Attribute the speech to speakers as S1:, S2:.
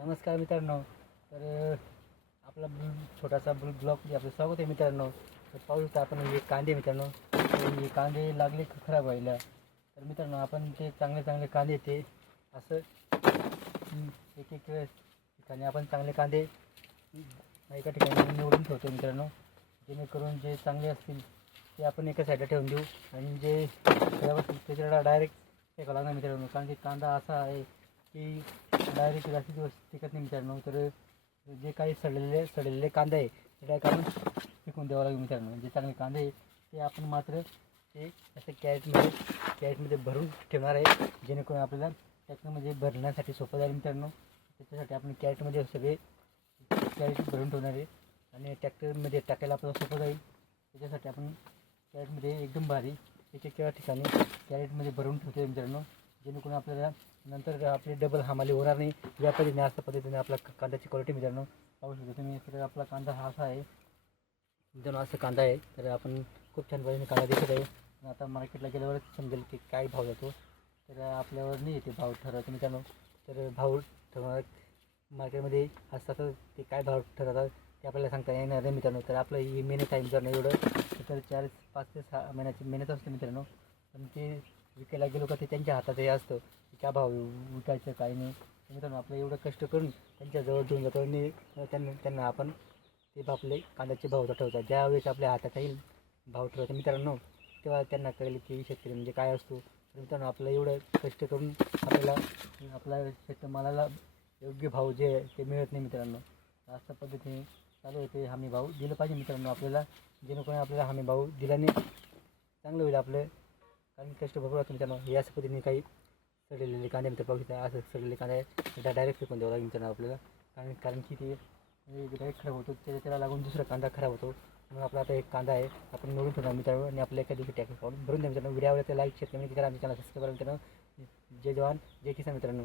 S1: नमस्कार मित्रांनो. तर आपला ब्ल- छोटासा ब्ल ब्लॉगमध्ये आपलं स्वागत आहे मित्रांनो. तर पाहू शकता आपण हे कांदे मित्रांनो. हे कांदे लागले खराब व्हायला. तर मित्रांनो आपण ते चांगले चांगले कांदे ते असं एक एक ठिकाणी आपण चांगले कांदे एका ठिकाणी निवडून ठेवतो मित्रांनो. जेणेकरून जे चांगले असतील ते आपण एका साईडला ठेवून देऊ. आणि जे खराब असतील त्याच्याकडे डायरेक्ट फेकावं लागणार मित्रांनो. कारण की कांदा असा आहे की डायरेक्ट जास्तीत जास्त टिकत नाही मित्रांनो. तर जे काही सडलेले सडलेले कांदे आहे ते डायरेक्ट आपण पिकून द्यावं लागेल मित्रांनो. जे चांगले कांदे आहे ते आपण मात्र ते असं कॅरेटमध्ये कॅरेटमध्ये भरून ठेवणार आहे जेणेकरून आपल्याला ट्रॅक्टरमध्ये भरण्यासाठी सोपं जाईल मित्रांनो. त्याच्यासाठी आपण कॅरेटमध्ये सगळे कॅरेट भरून ठेवणार आहे आणि ट्रॅक्टरमध्ये टाकायला आपल्याला सोपं जाईल. त्याच्यासाठी आपण कॅरेटमध्ये एकदम भारी एक एक ठिकाणी कॅरेटमध्ये भरून ठेवतो मित्रांनो जेणेकरून आपल्याला नंतर आपली डबल हमाली होणार नाही या पद्धतीने अशा पद्धतीने आपला कांद्याची क्वालिटी मित्रांनो पाहू शकतो तुम्ही. तर आपला कांदा हा असा आहे. मित्रांनो असा कांदा आहे. तर आपण खूप छान पद्धतीने कांदा दिसत आहे. आता मार्केटला गेल्यावरच समजेल की काय भाव जातो. तर आपल्यावर नाही येते भाव ठरवतो मित्रांनो. तर भाव ठरवणार मार्केटमध्ये असतात ते काय भाव ठरवतात ते आपल्याला सांगता येणार नाही मित्रांनो. तर आपलं ही मेहनत आहे मित्रांनो एवढं तर चार पाच ते सहा महिन्याची मेहनत असते मित्रांनो. पण ते विकायला गेलो का ते त्यांच्या हातात हे असतं. की काय भाव विकायचं काय नाही. मित्रांनो आपलं एवढं कष्ट करून त्यांच्याजवळ घेऊन जातो आणि त्यांना त्यांना आपण ते आपले कांद्याचे भाव ठरवतात ज्यावेळेस आपल्या हातात येईल भाव ठरवतात मित्रांनो तेव्हा त्यांना कळेल की शेतकरी म्हणजे काय असतो. तर मित्रांनो आपलं एवढं कष्ट करून आपल्याला आपल्या शेतमालाला योग्य भाव जे आहे ते मिळत नाही मित्रांनो. अशा पद्धतीने चालू होते हमी भाव दिलं पाहिजे मित्रांनो आपल्याला. जेणेकरून आपल्याला हमी भाव दिल्याने चांगलं होईल आपलं कारण कष्ट भरपूर असतो मित्रांनो हे पद्धतीने काही सडलेले कांदे मित्र पाहू शकता. असं सडलेले कांदे डायरेक्ट फेकून द्यावं लागेल मित्रांनो आपल्याला. कारण कारण की ते डायरेक्ट खराब होतो त्याला त्याला लागून दुसरा कांदा खराब होतो. म्हणून आपला आता एक कांदा आहे. आपण निवडून ठेवणार मित्रांनो आणि आपल्या एका दिवशी टॅक्स काढून भरून द्या मित्रांनो. व्हिडिओ आवडला लाईक शेअर कमेंट करा. आमच्या चॅनल सबस्क्राईब करा मित्रांनो. जय जवान जय किसान मित्रांनो.